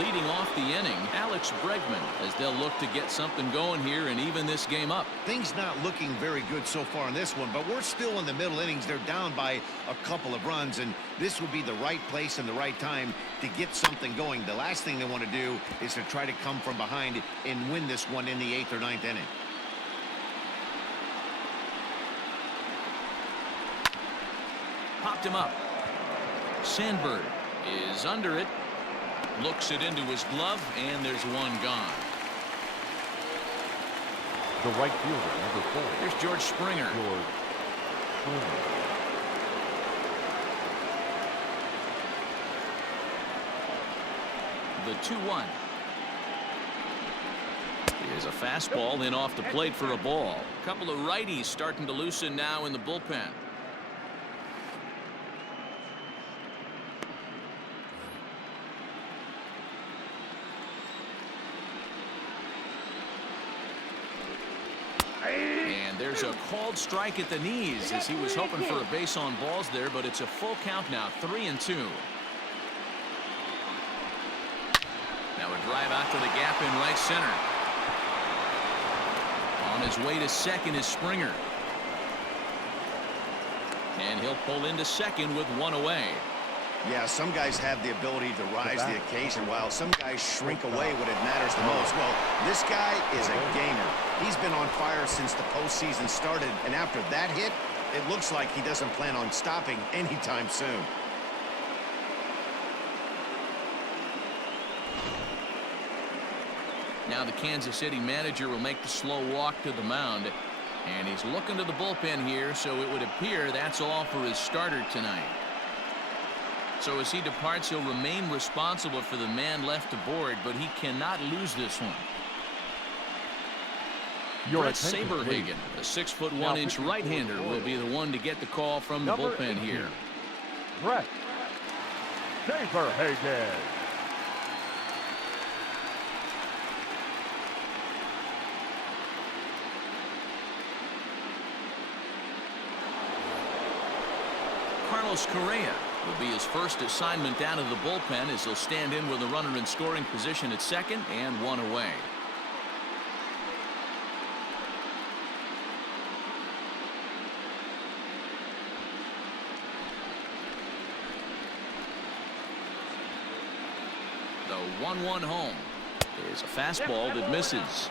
leading off the inning, Alex Bregman, as they'll look to get something going here and even this game up. Things not looking very good so far in this one, but we're still in the middle innings. They're down by a couple of runs, and this would be the right place and the right time to get something going. The last thing they want to do is to try to come from behind and win this one in the 8th or 9th inning. Popped him up. Sandberg is under it. Looks it into his glove, and there's one gone. The right fielder, number 4. Here's George Springer. The 2-1. Here's a fastball in off the plate for a ball. A couple of righties starting to loosen now in the bullpen. And there's a called strike at the knees as he was hoping for a base on balls there, but it's a full count now, 3-2. Now a drive out to the gap in right center. On his way to second is Springer. And he'll pull into second with one away. Yeah, some guys have the ability to rise the occasion while some guys shrink away when it matters the most. Well, this guy is a gamer. He's been on fire since the postseason started, and after that hit, it looks like he doesn't plan on stopping anytime soon. Now the Kansas City manager will make the slow walk to the mound, and he's looking to the bullpen here, so it would appear that's all for his starter tonight. So as he departs, he'll remain responsible for the man left aboard, but he cannot lose this one. Brett Saberhagen, a 6'1" right-hander, will be the one to get the call from the bullpen here. Brett Saberhagen. Carlos Correa will be his first assignment down to the bullpen as he'll stand in with a runner in scoring position at second and one away. The 1-1 home is a fastball that misses.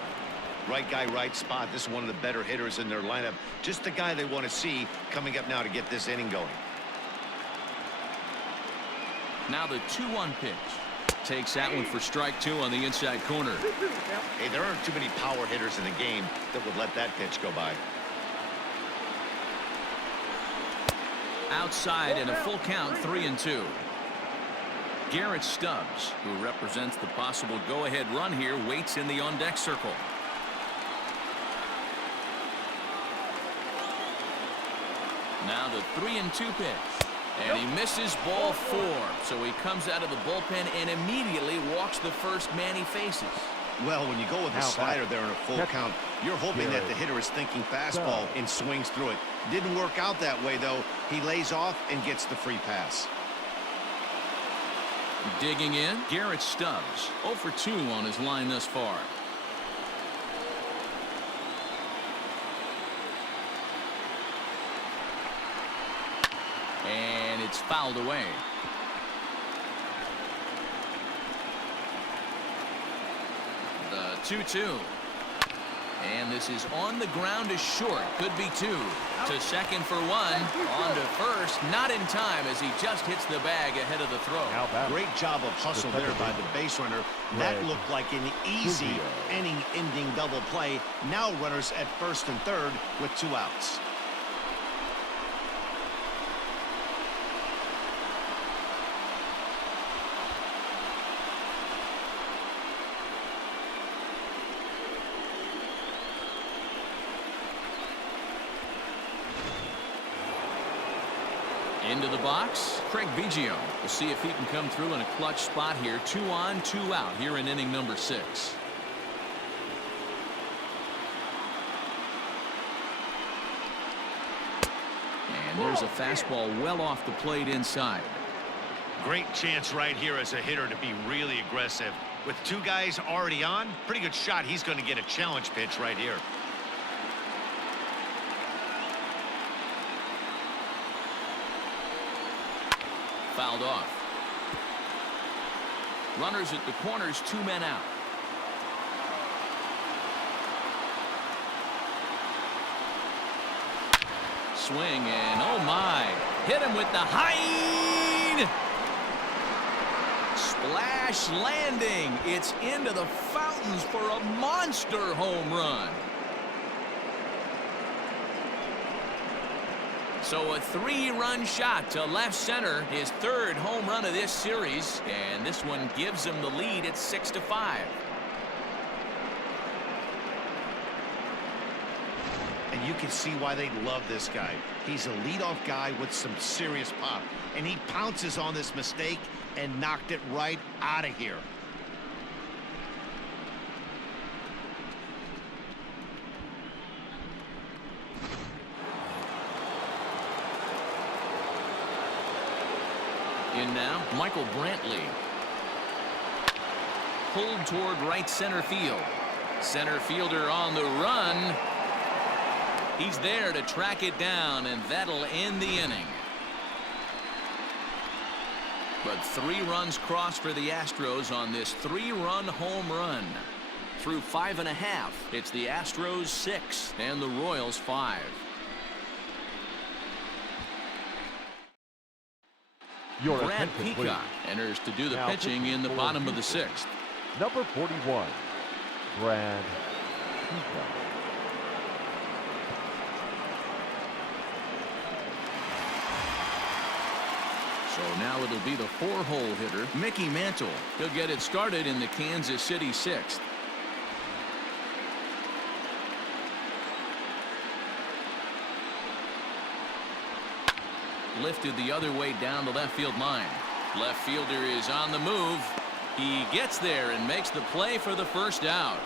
Right guy, right spot. This is one of the better hitters in their lineup. Just the guy they want to see coming up now to get this inning going. Now the 2-1 pitch. Takes that one for strike 2 on the inside corner. Hey, there aren't too many power hitters in the game that would let that pitch go by. Outside and a full count, 3-2. Garrett Stubbs, who represents the possible go-ahead run here, waits in the on-deck circle. Now the 3-2 pitch. And he misses ball 4. So he comes out of the bullpen and immediately walks the first man he faces. Well, when you go with a slider there in a full count, you're hoping that the hitter is thinking fastball and swings through it. Didn't work out that way, though. He lays off and gets the free pass. Digging in, Garrett Stubbs, 0 for 2 on his line thus far. And it's fouled away. The 2-2. And this is on the ground is short. Could be 2. To second for 1. On to first. Not in time as he just hits the bag ahead of the throw. Great job of hustle there by the base runner. That looked like an easy inning-ending double play. Now runners at first and third with 2 outs. Into the box, Craig Biggio. We'll see if he can come through in a clutch spot here. 2 on, 2 out here in inning number 6. And there's a fastball well off the plate inside. Great chance right here as a hitter to be really aggressive. With two guys already on, pretty good shot. He's going to get a challenge pitch right here. Fouled off. Runners at the corners, 2 men out. Swing and oh my, hit him with the height. Splash landing. It's into the fountains for a monster home run. So a 3-run shot to left center, his 3rd home run of this series, and this one gives him the lead at 6-5. And you can see why they love this guy. He's a leadoff guy with some serious pop, and he pounces on this mistake and knocked it right out of here. In now, Michael Brantley. Pulled toward right center field. Center fielder on the run. He's there to track it down, and that'll end the inning. But 3 runs crossed for the Astros on this 3-run home run. Through 5.5, it's the Astros 6 and the Royals 5. Brad Peacock enters to do the pitching in the bottom of the 6th. Number 41, Brad Peacock. So now it'll be the 4-hole hitter, Mickey Mantle. He'll get it started in the Kansas City 6th. Lifted the other way down the left field line. Left fielder is on the move. He gets there and makes the play for the 1st out.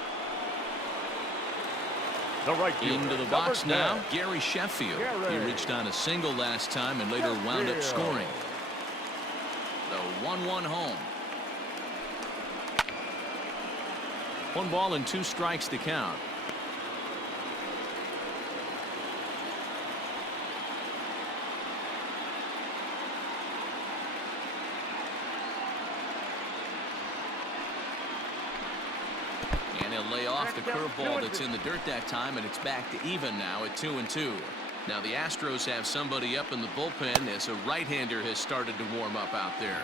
The right fielder, into the box now, Gary Sheffield. He reached on a single last time and later wound up scoring. The 1-1 home. 1 ball and 2 strikes to count. Lay off the curveball that's in the dirt that time, and it's back to even now at 2-2. Now the Astros have somebody up in the bullpen as a right-hander has started to warm up out there.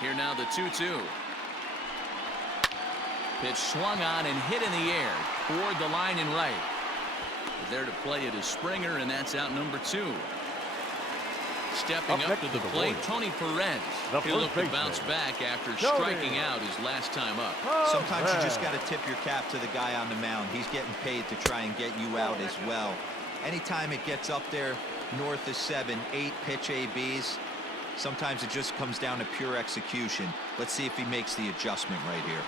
Here now the 2-2. Pitch swung on and hit in the air toward the line and right. There to play it is Springer, and that's out number 2. Stepping up to the plate, Tony Perez. He'll look to bounce back after striking out his last time up. Sometimes you just got to tip your cap to the guy on the mound. He's getting paid to try and get you out as well. Anytime it gets up there north of 7, 8 pitch ABs, sometimes it just comes down to pure execution. Let's see if he makes the adjustment right here.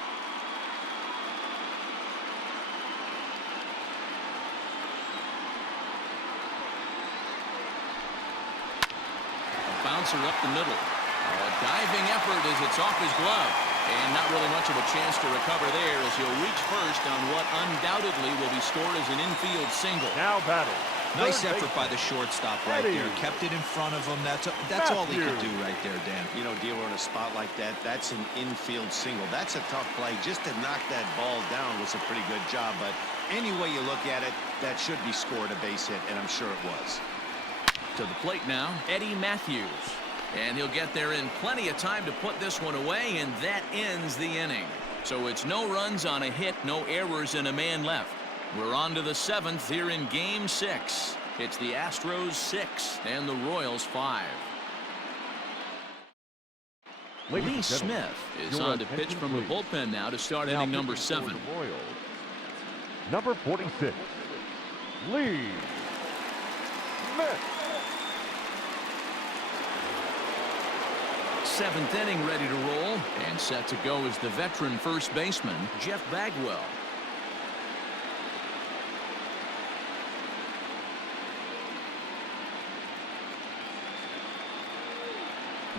Bouncer up the middle. A diving effort as it's off his glove. And not really much of a chance to recover there as he'll reach first on what undoubtedly will be scored as an infield single. Now batting. Nice effort by the shortstop right there. Kept it in front of him. That's all he could do right there, Dan. You know, dealer in a spot like that, that's an infield single. That's a tough play. Just to knock that ball down was a pretty good job. But any way you look at it, that should be scored a base hit, and I'm sure it was. To the plate now, Eddie Matthews. And he'll get there in plenty of time to put this one away, and that ends the inning. So it's no runs on a hit, no errors, and a man left. We're on to the 7th here in Game 6. It's the Astros 6 and the Royals 5. Lee Smith is on to pitch from the bullpen now to start inning number 7. Number 46, Lee Smith. 7th inning ready to roll, and set to go is the veteran first baseman, Jeff Bagwell.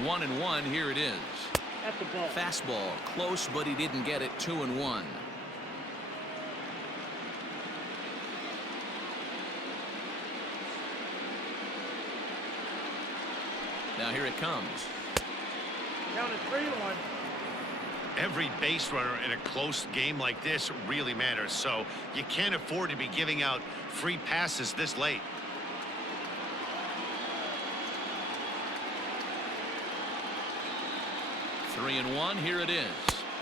1-1. Here it is. At the ball. Fastball close, but he didn't get it. 2-1. Now here it comes. Count is 3-1. Every base runner in a close game like this really matters, so you can't afford to be giving out free passes this late. Three and one. Here it is.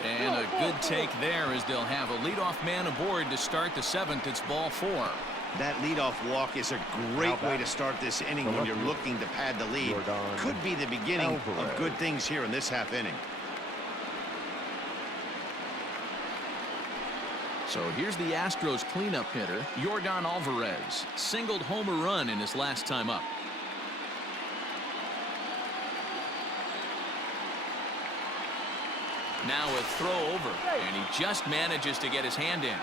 And a good take there as they'll have a leadoff man aboard to start the 7th. It's ball 4. That leadoff walk is a great way to start this inning when you're looking to pad the lead. Could be the beginning of good things here in this half inning. So here's the Astros cleanup hitter, Yordan Alvarez. Singled homer run in his last time up. Now a throw over, and he just manages to get his hand in.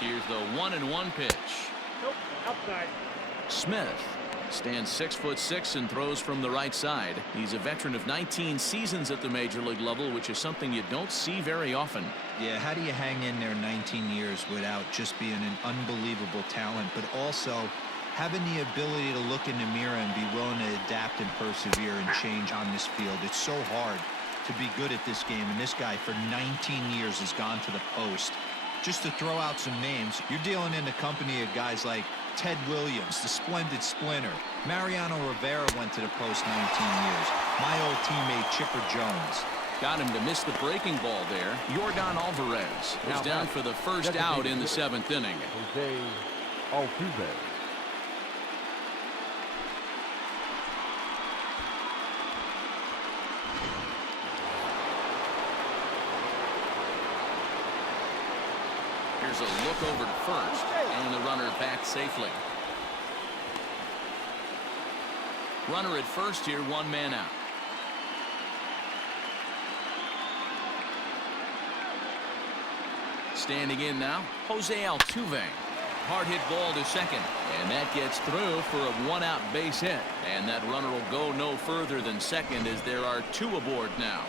Here's the 1-1 pitch. Nope, outside. Smith stands 6'6" and throws from the right side. He's a veteran of 19 seasons at the major league level, which is something you don't see very often. Yeah, how do you hang in there 19 years without just being an unbelievable talent, but also having the ability to look in the mirror and be willing to adapt and persevere and change on this field? It's so hard to be good at this game, and this guy for 19 years has gone to the post. Just to throw out some names, you're dealing in the company of guys like Ted Williams, the splendid splinter. Mariano Rivera went to the post 19 years. My old teammate Chipper Jones. Got him to miss the breaking ball there. Yordan Alvarez was down for the first out in the 7th inning. Jose Altuve. Here's a look over to first, and the runner back safely. Runner at first here, 1 man out. Standing in now, Jose Altuve. Hard hit ball to second, and that gets through for a 1-out base hit. And that runner will go no further than second as there are 2 aboard now.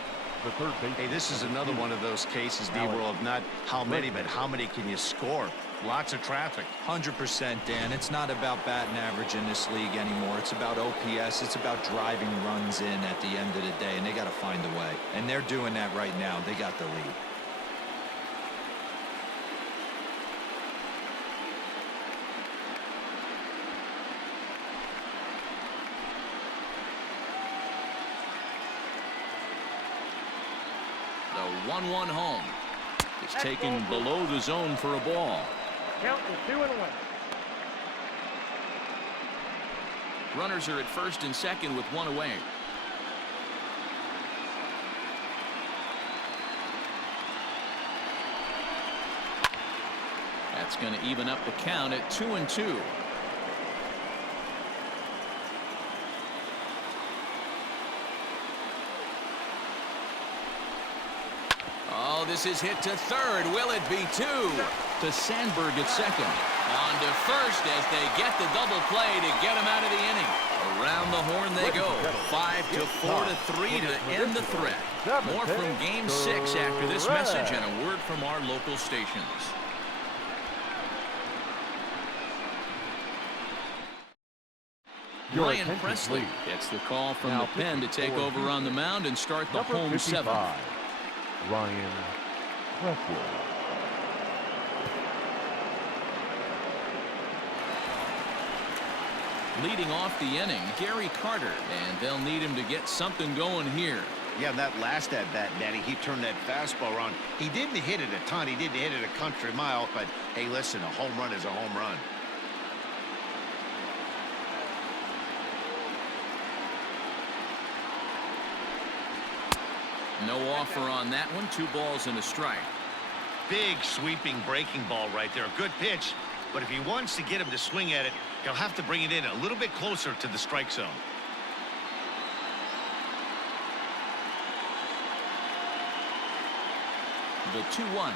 Hey, this is another one of those cases, D-World, not how many, but how many can you score? Lots of traffic. 100%, Dan. It's not about batting average in this league anymore. It's about OPS. It's about driving runs in at the end of the day, and they got to find a way. And they're doing that right now. They got the lead. The 1-1 home is taken below the zone for a ball. Count is 2-1. Runners are at first and second with 1 away. That's going to even up the count at 2-2. Oh, this is hit to third. Will it be 2? To Sandberg at second. On to first as they get the double play to get him out of the inning. Around the horn they go. 5-4-3 to end the threat. More from Game 6 after this message and a word from our local stations. Ryan Presley gets the call from the pen to take over on the mound and start the home 7th. Ryan Presley. Leading off the inning, Gary Carter, and they'll need him to get something going here. Yeah, that last at-bat, Daddy, he turned that fastball around. He didn't hit it a ton. He didn't hit it a country mile, but, hey, listen, a home run is a home run. No offer on that one. 2 balls and a strike. Big sweeping breaking ball right there. A good pitch, but if he wants to get him to swing at it, he'll have to bring it in a little bit closer to the strike zone. The 2-1.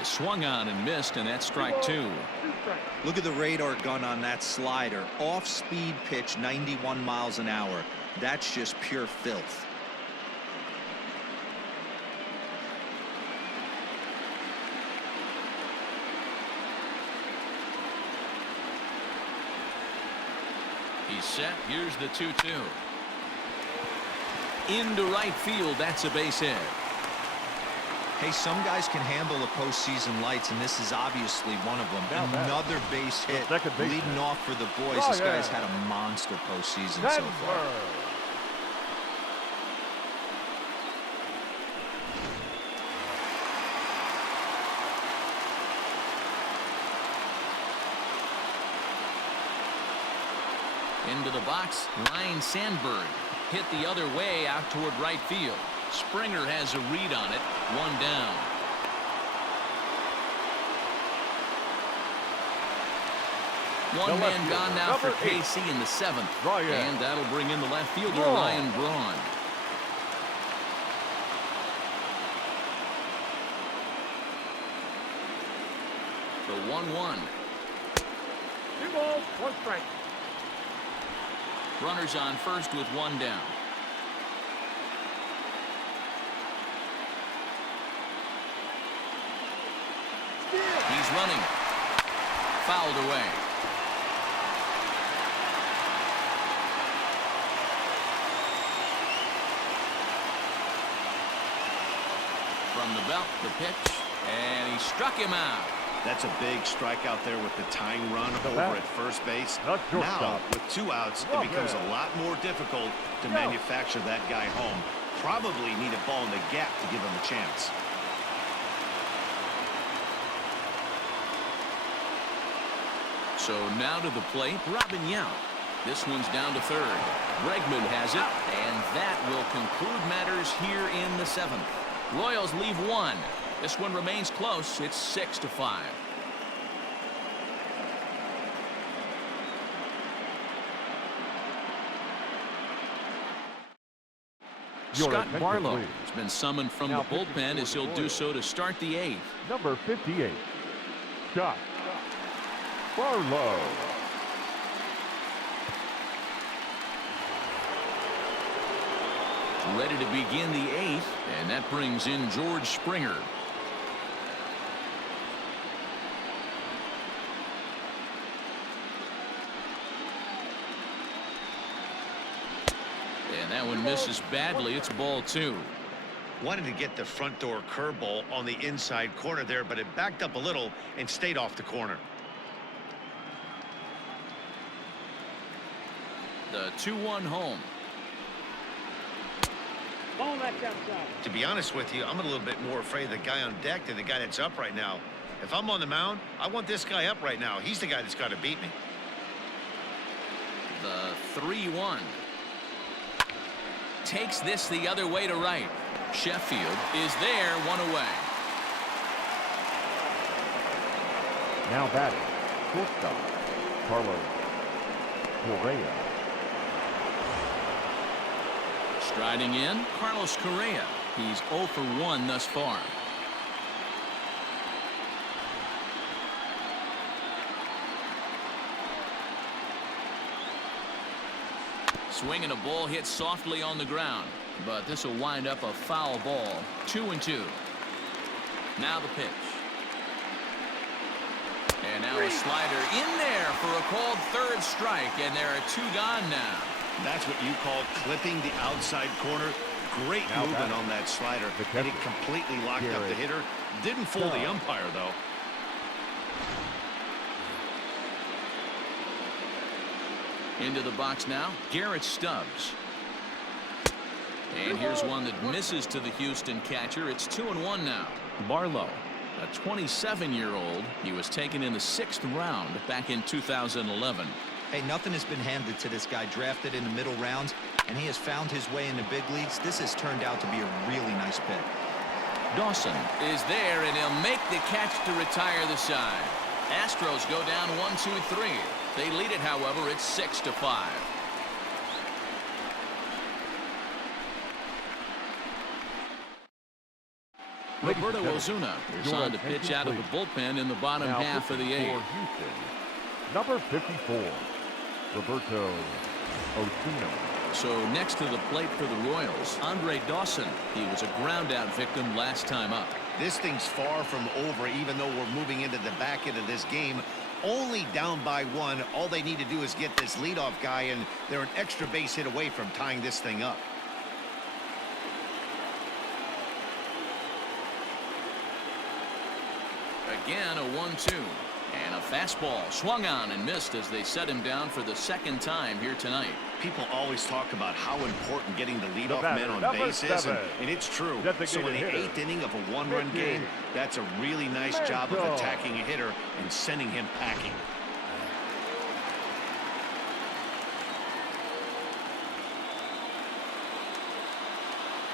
is swung on and missed, and that's strike 2. 2 strikes. Look at the radar gun on that slider. Off-speed pitch, 91 miles an hour. That's just pure filth. He's set. Here's the 2-2. Into right field. That's a base hit. Hey, some guys can handle the postseason lights, and this is obviously one of them. Now back. Another base hit Second baseman. leading off for the boys. This guy's had a monster postseason so far. Into the box. Ryan Sandberg hit the other way out toward right field. Springer has a read on it. 1 down. One man gone now for KC in the 7th. And that'll bring in the left fielder, Ryan Braun. The 1-1. 2 balls, 1 strike. Runners on first with 1 down. He's running. Fouled away. From the belt, the pitch, and he struck him out. That's a big strikeout there with the tying run over at first base. Now, with 2 outs, it becomes a lot more difficult to manufacture that guy home. Probably need a ball in the gap to give him a chance. So now to the plate, Robin Yount. This one's down to third. Bregman has it, and that will conclude matters here in the 7th. Royals leave 1. This one remains close. It's 6-5. Scott Barlow has been summoned from the bullpen as he'll do so to start the 8th. Number 58, Scott Barlow. Ready to begin the 8th, and that brings in George Springer. And that one misses badly. It's ball 2. Wanted to get the front door curveball on the inside corner there, but it backed up a little and stayed off the corner. The 2-1 home. Ball that's outside. To be honest with you, I'm a little bit more afraid of the guy on deck than the guy that's up right now. If I'm on the mound, I want this guy up right now. He's the guy that's got to beat me. The 3-1. Takes this the other way to right. Sheffield is there, 1 away. Now batting, shortstop, Carlos Correa. Striding in, Carlos Correa. He's 0 for 1 thus far. Swinging a ball hit softly on the ground, but this will wind up a foul ball. 2-2. Now the pitch. And now a slider in there for a called 3rd strike, and there are 2 gone now. That's what you call clipping the outside corner. Great movement on that slider. And it completely locked up the hitter. Didn't fool the umpire, though. Into the box now, Garrett Stubbs. And here's one that misses to the Houston catcher. It's 2-1 now. Barlow, a 27-year-old. He was taken in the 6th round back in 2011. Hey, nothing has been handed to this guy. Drafted in the middle rounds, and he has found his way in the big leagues. This has turned out to be a really nice pick. Dawson is there, and he'll make the catch to retire the side. Astros go down 1-2-3. They lead it, however. It's 6-5. Ladies and Roberto gentlemen, Ozuna is your on to pitch attention, out of the please. bullpen in the bottom Now half of the pitching eighth. for Houston, number 54, Roberto Ozuna. So next to the plate for the Royals, Andre Dawson. He was a ground-out victim last time up. This thing's far from over, even though we're moving into the back end of this game. Only down by one. All they need to do is get this leadoff guy, and they're an extra base hit away from tying this thing up. Again, a 1-2. And a fastball swung on and missed as they set him down for the second time here tonight. People always talk about how important getting the leadoff batter, man on number base is, 7. and it's true. Designated So in the hitter. 8th inning of a one-run game, that's a really nice job of Mantle. attacking a hitter and sending him packing.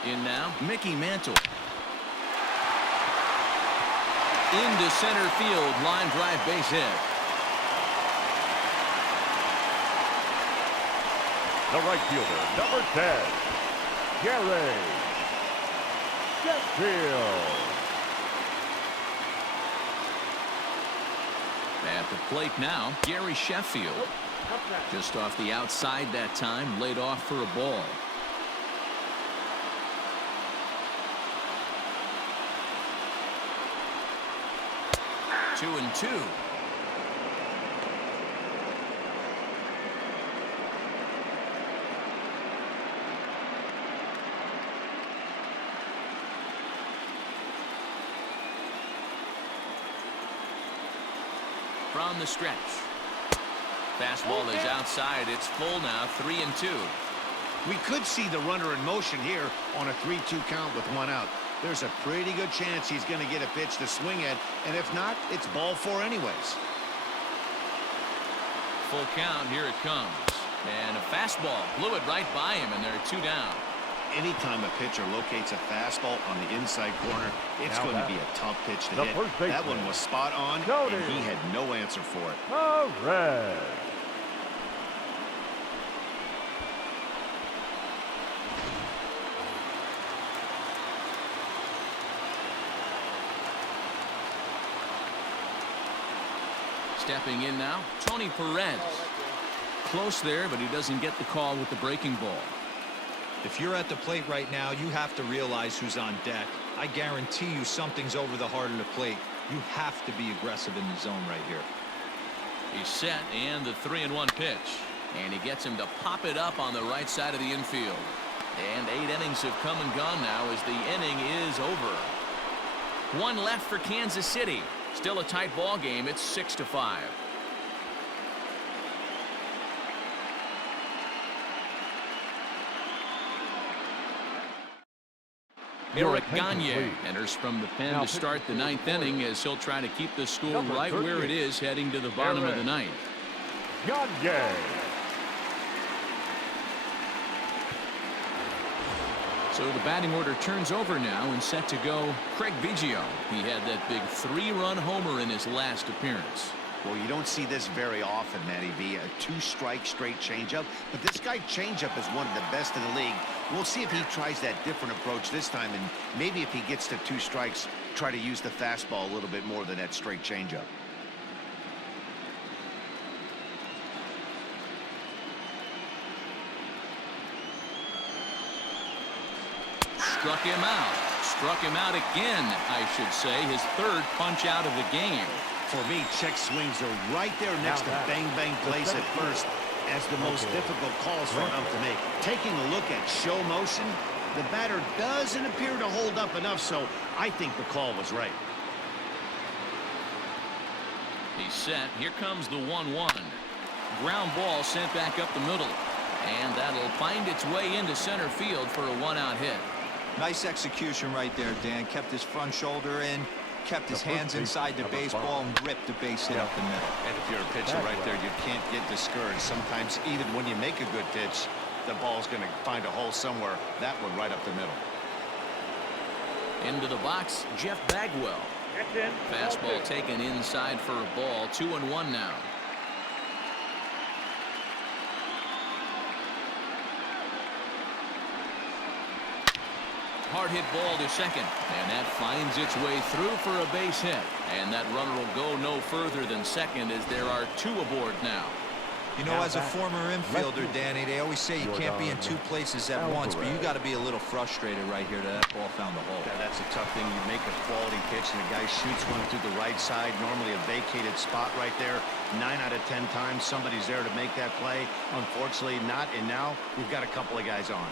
In now, Mickey Mantle. Into center field, line drive base hit. The right fielder, number 10, Garrett Sheffield. At the plate now, Gary Sheffield. Up that. Just off the outside that time, laid off for a ball. Two and two. From the stretch. Fastball is outside. It's full now, 3-2. We could see the runner in motion here on a 3-2 count with one out. There's a pretty good chance he's going to get a pitch to swing at, and if not, it's ball 4 anyways. Full count, here it comes. And a fastball blew it right by him, and they're 2 down. Anytime a pitcher locates a fastball on the inside corner, it's Now going to that- be a tough pitch to the hit. first That baseman, one was spot on, Cody. and he had no answer for it. Perez. Stepping in now, Tony Perez. Close there, but he doesn't get the call with the breaking ball. If you're at the plate right now, you have to realize who's on deck. I guarantee you something's over the heart of the plate. You have to be aggressive in the zone right here. He's set, and the 3-1 pitch. And he gets him to pop it up on the right side of the infield. And 8 innings have come and gone now as the inning is over. 1 left for Kansas City. Still a tight ball game. It's 6-5. Your Eric attention, Gagne please. enters from the pen Now to start the pitching 9th for the inning as he'll try to keep the score Number right where 38. it is heading to the bottom of the Garrett. 9th. Gagne. So the batting order turns over now and set to go Craig Biggio. He had that big 3-run homer in his last appearance. Well, you don't see this very often, Matty V. A 2-strike straight changeup. But this guy changeup is one of the best in the league. We'll see if he tries that different approach this time. And maybe if he gets to 2 strikes, try to use the fastball a little bit more than that straight changeup. Struck him out. Struck him out again, I should say. His 3rd punch out of the game. For me, check swings are right there next to Now that- bang-bang plays at first as the most difficult calls for an ump to make. Taking a look at show motion, the batter doesn't appear to hold up enough, so I think the call was right. He's set. Here comes the 1-1. Ground ball sent back up the middle. And that'll find its way into center field for a 1-out hit. Nice execution right there, Dan. Kept his front shoulder in, kept his The first hands inside the baseman, baseball, and ripped the base hit up the middle. And if you're a pitcher right there, you can't get discouraged. Sometimes even when you make a good pitch, the ball's going to find a hole somewhere. That one right up the middle. Into the box, Jeff Bagwell. That's in. Fastball taken inside for a ball. 2-1 now. hard hit ball to second, and that finds its way through for a base hit, and that runner will go no further than second as there are 2 aboard now. You know, as a former infielder, Danny, they always say you can't be in 2 places at once, but you got to be a little frustrated right here that that ball found the hole. Yeah, that's a tough thing. You make a quality pitch and the guy shoots one through the right side, normally a vacated spot right there. 9 out of 10 times somebody's there to make that play. Unfortunately not, and now we've got a couple of guys on.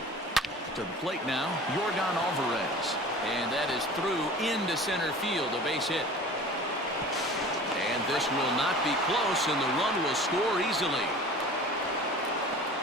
To the plate now, Yordan Alvarez, and that is through into center field, a base hit. And this will not be close, and the run will score easily.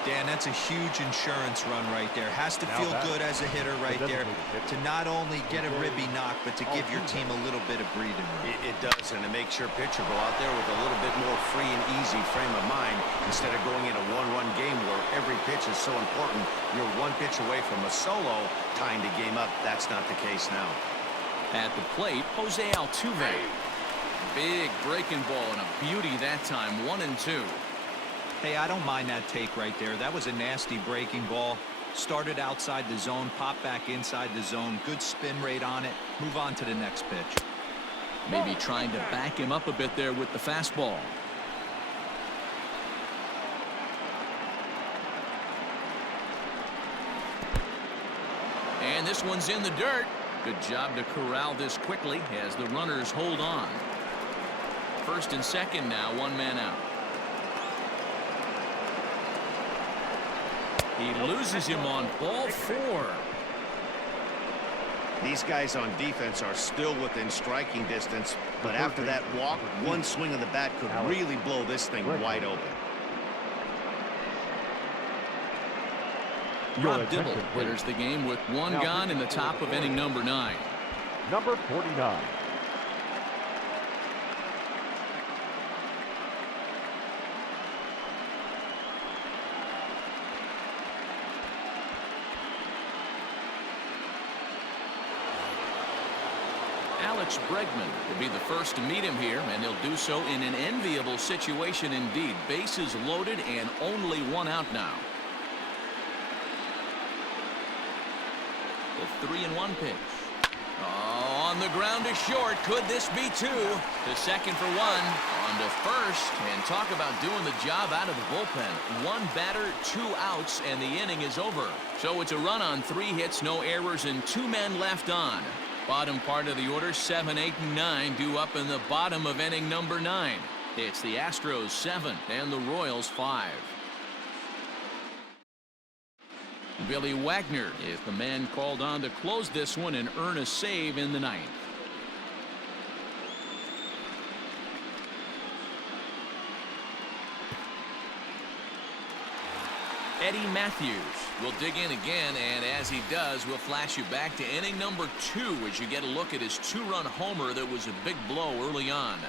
Dan, that's a huge insurance run right there. Has to feel good as a hitter right there to not only get a ribby knock, but to give your team a little bit of breathing room. It does, and it makes your pitcher go out there with a little bit more free and easy frame of mind instead of going in a one-run game where every pitch is so important. You're 1 pitch away from a solo tying the game up. That's not the case now. At the plate, Jose Altuve. Big breaking ball and a beauty that time, 1-2. Hey, I don't mind that take right there. That was a nasty breaking ball. Started outside the zone, popped back inside the zone. Good spin rate on it. Move on to the next pitch. Maybe trying to back him up a bit there with the fastball. And this one's in the dirt. Good job to corral this quickly as the runners hold on. First and second now, 1 man out. He loses him on ball 4. These guys on defense are still within striking distance, but after that walk, 1 swing of the bat could really blow this thing wide open. Rob Dibble enters the game with 1 gone in the top of inning number 9. Number 49. Alex Bregman will be the first to meet him here, and he'll do so in an enviable situation indeed. Bases loaded and only 1 out now. The 3-1 pitch. Oh, on the ground to short. Could this be 2? To second for 1. On to first. And talk about doing the job out of the bullpen. 1 batter, 2 outs, and the inning is over. So it's a run on 3 hits, no errors, and 2 men left on. Bottom part of the order, 7, 8, and 9 due up in the bottom of inning number 9. It's the Astros 7 and the Royals 5. Billy Wagner is the man called on to close this one and earn a save in the 9th. Eddie Matthews will dig in again, and as he does, we'll flash you back to inning number 2 as you get a look at his 2-run homer that was a big blow early on.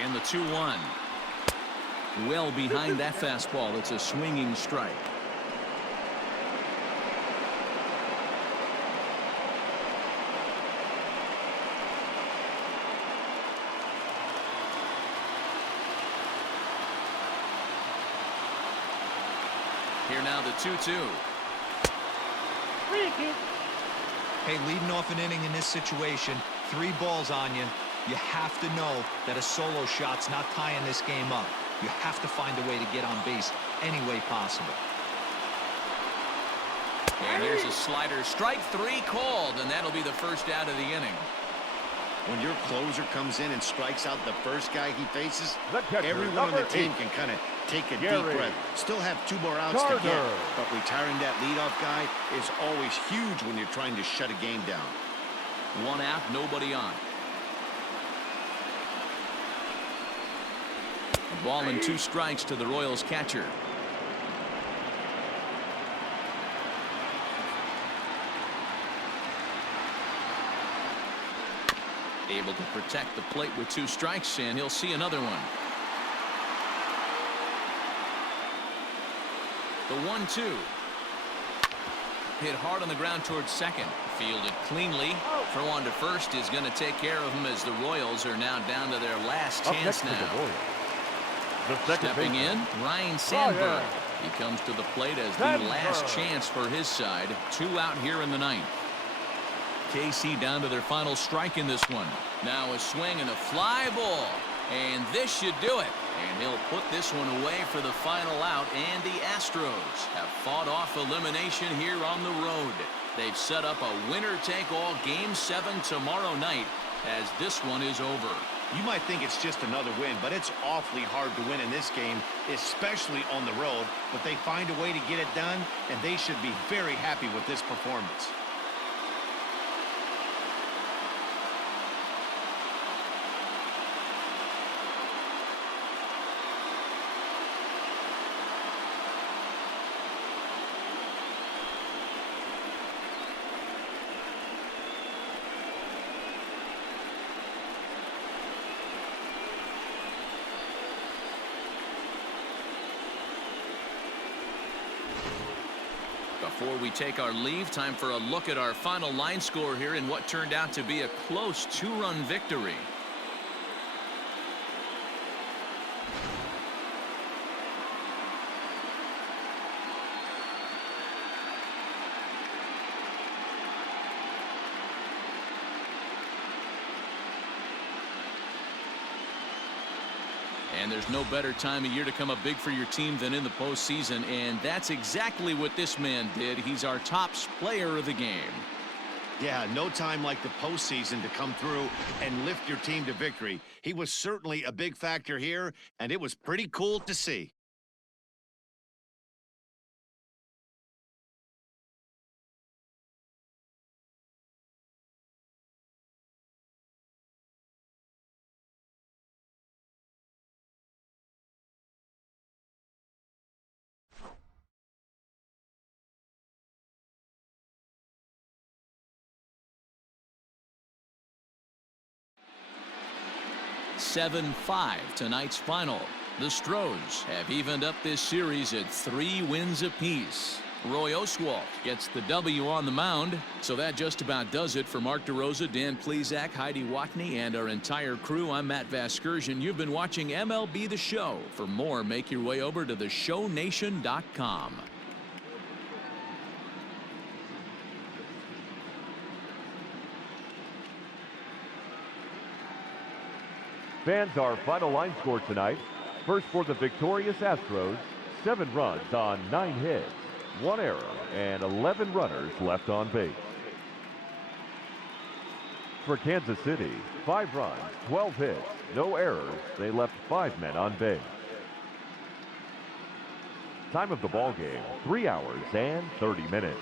And the 2-1. Well behind that fastball. It's a swinging strike. Here now the 2-2. Hey, leading off an inning in this situation, 3 balls on you. You have to know that a solo shot's not tying this game up. You have to find a way to get on base any way possible. And here's a slider. Strike 3 called, and that'll be the first out of the inning. When your closer comes in and strikes out the first guy he faces, The catcher, everyone on the number team 8. can kind of take a deep Garrett breath. Still have 2 more outs to get, Stubbs. but retiring that leadoff guy is always huge when you're trying to shut a game down. 1 out, nobody on. A ball and 2 strikes to the Royals catcher. Able to protect the plate with 2 strikes, and he'll see another one. The 1-2. Hit hard on the ground towards second. Fielded cleanly. Throw on to first is going to take care of him as the Royals are now down to their last chance now. Stepping in, Ryan Sandberg. He comes to the plate as the last chance for his side. 2 out here in the ninth. KC down to their final strike in this one. Now a swing and a fly ball. And this should do it. And he'll put this one away for the final out. And the Astros have fought off elimination here on the road. They've set up a winner-take-all Game 7 tomorrow night as this one is over. You might think it's just another win, but it's awfully hard to win in this game, especially on the road. But they find a way to get it done, and they should be very happy with this performance. Before we take our leave, time for a look at our final line score here in what turned out to be a close 2-run victory. And there's no better time of year to come up big for your team than in the postseason, and that's exactly what this man did. He's our top player of the game. Yeah, no time like the postseason to come through and lift your team to victory. He was certainly a big factor here, and it was pretty cool to see. (7-5) tonight's final. The Astros have evened up this series at 3 wins apiece. Roy Oswalt gets the W on the mound. So that just about does it for Mark DeRosa, Dan Plesac, Heidi Watney, and our entire crew. I'm Matt Vasgersian. You've been watching MLB The Show. For more, make your way over to theshownation.com. Fans, our final line score tonight. First for the victorious Astros, 7 runs on 9 hits, 1 error, and 11 runners left on base. For Kansas City, 5 runs, 12 hits, no errors. They left 5 men on base. Time of the ball game, 3 hours and 30 minutes.